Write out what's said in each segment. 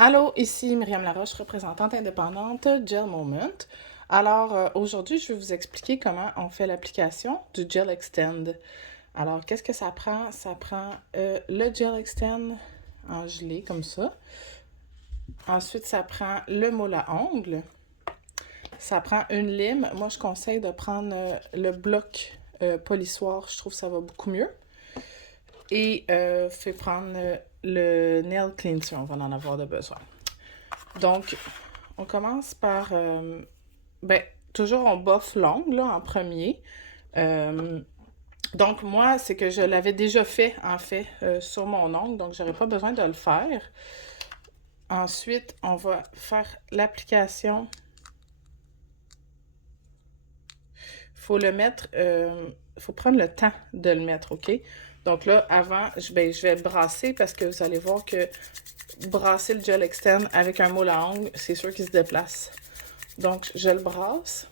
Allô, ici Myriam Laroche, représentante indépendante Gel Moment. Alors, aujourd'hui, je vais vous expliquer comment on fait l'application du Gel Extend. Alors, qu'est-ce que ça prend? Ça prend le Gel Extend en gelée, comme ça. Ensuite, ça prend le moule à ongles. Ça prend une lime. Moi, je conseille de prendre le bloc polissoir. Je trouve que ça va beaucoup mieux. Et fait prendre le nail cleanser. On va en avoir de besoin. Donc, on commence par, ben, toujours on boffe l'ongle là, en premier. Euh, donc, moi, c'est que je l'avais déjà fait, en fait, sur mon ongle, donc j'aurais pas besoin de le faire. Ensuite, on va faire l'application. Faut le mettre, faut prendre le temps de le mettre, OK? Donc là, avant, je vais le brasser parce que vous allez voir que brasser le gel externe avec un moule à ongles, c'est sûr qu'il se déplace. Donc, je le brasse.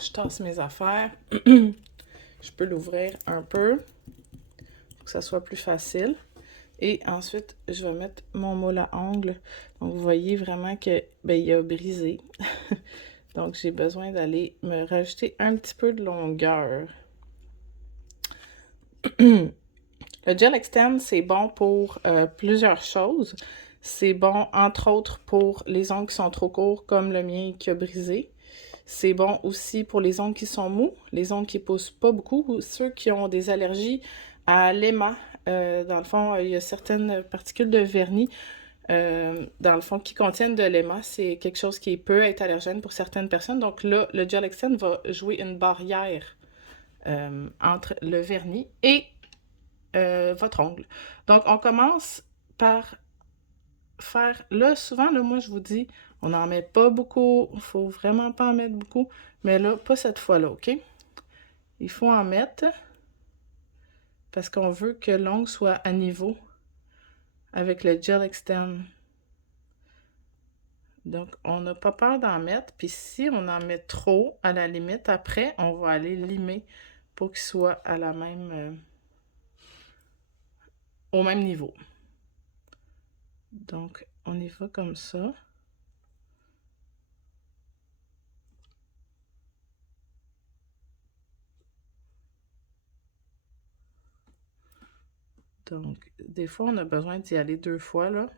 Je tasse mes affaires. Je peux l'ouvrir un peu pour que ça soit plus facile. Et ensuite, je vais mettre mon moule à ongles. Donc, vous voyez vraiment que il a brisé. Donc, j'ai besoin d'aller me rajouter un petit peu de longueur. Le gel externe, c'est bon pour plusieurs choses. C'est bon, entre autres, pour les ongles qui sont trop courts, comme le mien qui a brisé. C'est bon aussi pour les ongles qui sont mous, les ongles qui poussent pas beaucoup, ou ceux qui ont des allergies à l'éma. Dans le fond, il y a certaines particules de vernis, dans le fond, qui contiennent de l'éma. C'est quelque chose qui peut être allergène pour certaines personnes. Donc là, le gel extend va jouer une barrière entre le vernis et votre ongle. Donc, on commence par faire, là, souvent, là, moi, je vous dis, on n'en met pas beaucoup, il faut vraiment pas en mettre beaucoup, mais là, pas cette fois-là, OK? Il faut en mettre parce qu'on veut que l'ongle soit à niveau avec le gel externe. Donc, on n'a pas peur d'en mettre, puis si on en met trop, à la limite, après, on va aller limer pour qu'il soit à la même, au même niveau. Donc, on y va comme ça. Donc, des fois, on a besoin d'y aller 2 fois, là.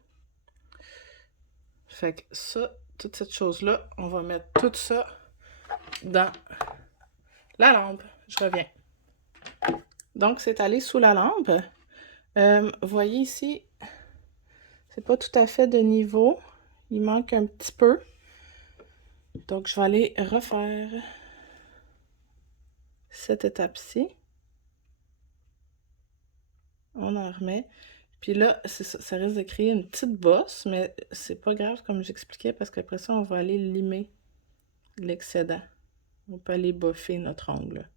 Fait que ça, toute cette chose-là, on va mettre tout ça dans la lampe. Je reviens. Donc, c'est allé sous la lampe. Vous voyez ici, c'est pas tout à fait de niveau. Il manque un petit peu. Donc, je vais aller refaire cette étape-ci. On en remet. Puis là, ça risque de créer une petite bosse, mais c'est pas grave comme j'expliquais parce qu'après ça, on va aller limer l'excédent. On peut aller boffer notre ongle.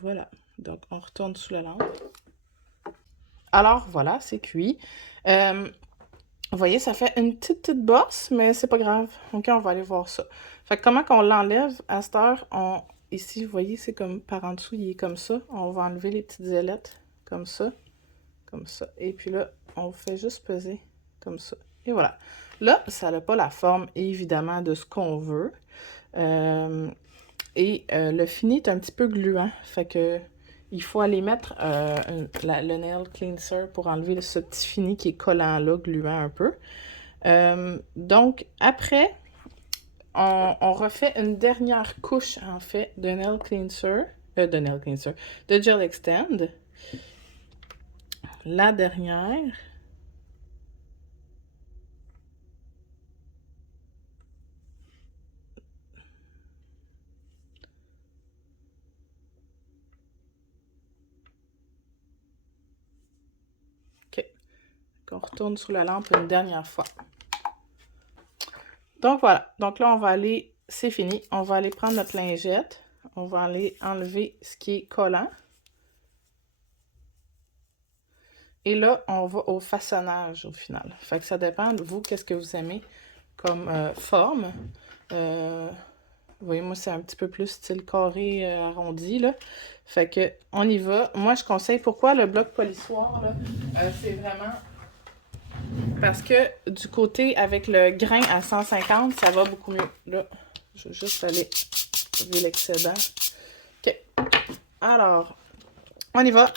Voilà. Donc, on retourne sous la lampe. Alors, voilà, c'est cuit. Vous voyez, ça fait une petite bosse, mais c'est pas grave. OK, on va aller voir ça. Fait que comment qu'on l'enlève à cette heure, ici, vous voyez, c'est comme par en dessous, il est comme ça. On va enlever les petites ailettes, comme ça, comme ça. Et puis là, on fait juste peser, comme ça. Et voilà. Là, ça n'a pas la forme, évidemment, de ce qu'on veut. Le fini est un petit peu gluant, fait que il faut aller mettre le nail cleanser pour enlever ce petit fini qui est collant là, gluant un peu. Donc, après, on refait une dernière couche, en fait, de nail cleanser, de gel extend. La dernière. OK. On retourne sous la lampe une dernière fois. Donc, voilà. Donc là, on va aller, c'est fini. On va aller prendre notre lingette. On va aller enlever ce qui est collant. Et là, on va au façonnage au final. Fait que ça dépend de vous, qu'est-ce que vous aimez comme forme. Vous voyez, moi, c'est un petit peu plus style carré arrondi, là. Fait que, on y va. Moi, je conseille, pourquoi le bloc polissoir, là, c'est vraiment parce que du côté avec le grain à 150, ça va beaucoup mieux. Là, je vais juste aller vu l'excédent. OK. Alors, on y va.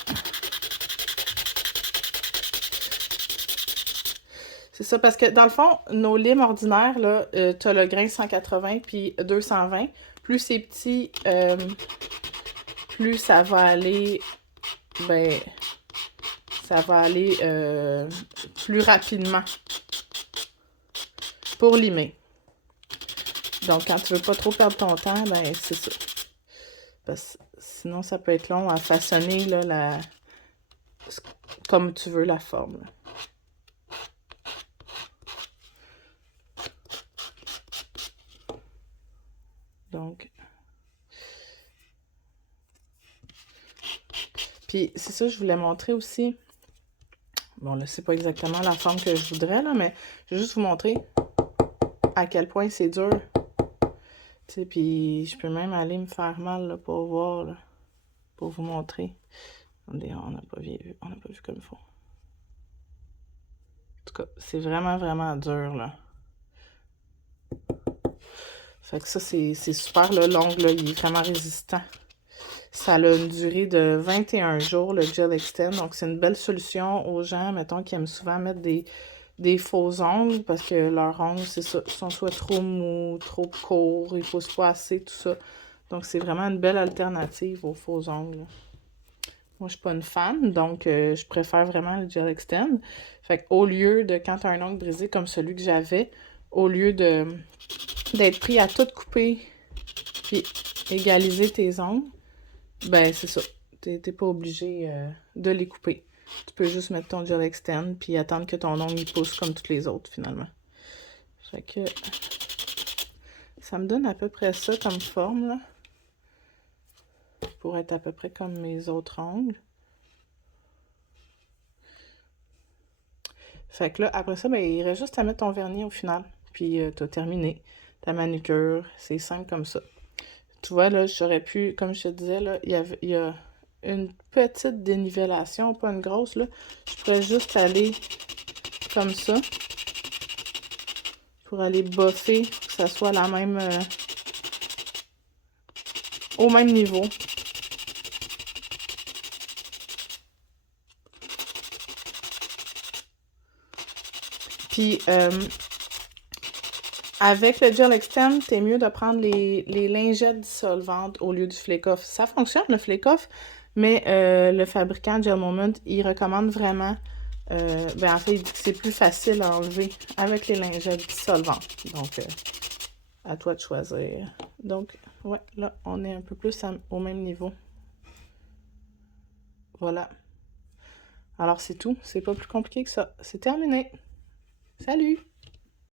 C'est ça, parce que dans le fond, nos limes ordinaires, là, tu as le grain 180 puis 220. Plus c'est petit, plus ça va aller, ben, ça va aller plus rapidement pour limer. Donc, quand tu veux pas trop perdre ton temps, ben, c'est ça. Parce que sinon, ça peut être long à façonner, là, comme tu veux la forme, là. Donc, puis c'est ça, je voulais montrer aussi. Bon, là, c'est pas exactement la forme que je voudrais, là, mais je vais juste vous montrer à quel point c'est dur. Tu sais, puis je peux même aller me faire mal, là, pour voir, là, pour vous montrer. Attendez, on n'a pas vu comme il faut. En tout cas, c'est vraiment, vraiment dur, là. Fait que ça, c'est super, là, l'ongle, là, il est vraiment résistant. Ça a une durée de 21 jours, le Gel Extend. Donc, c'est une belle solution aux gens, mettons, qui aiment souvent mettre des faux ongles parce que leurs ongles, c'est ça, sont soit trop mous, trop courts, ils poussent pas assez, tout ça. Donc, c'est vraiment une belle alternative aux faux ongles. Moi, je suis pas une fan, donc je préfère vraiment le Gel Extend. Fait qu'au lieu de, quand tu as un ongle brisé comme celui que j'avais, au lieu d'être pris à tout couper puis égaliser tes ongles, ben c'est ça. T'es pas obligé de les couper. Tu peux juste mettre ton Gel Extend puis attendre que ton ongle il pousse comme toutes les autres finalement. Fait que ça me donne à peu près ça comme forme là. Pour être à peu près comme mes autres ongles. Fait que là, après ça, ben, il reste juste à mettre ton vernis au final. Puis t'as terminé ta manucure. C'est simple comme ça. Tu vois, là, j'aurais pu, comme je te disais, là, il y a une petite dénivellation, pas une grosse, là. Je pourrais juste aller comme ça pour aller boffer, que ça soit la même, au même niveau. Puis, avec le Gel Extend, c'est mieux de prendre les lingettes dissolvantes au lieu du Flake-Off. Ça fonctionne, le Flake-Off, mais le fabricant Gel Moment, il recommande vraiment, ben en fait, il dit que c'est plus facile à enlever avec les lingettes dissolvantes. Donc, à toi de choisir. Donc, ouais, là, on est un peu plus au même niveau. Voilà. Alors, c'est tout. C'est pas plus compliqué que ça. C'est terminé. Salut!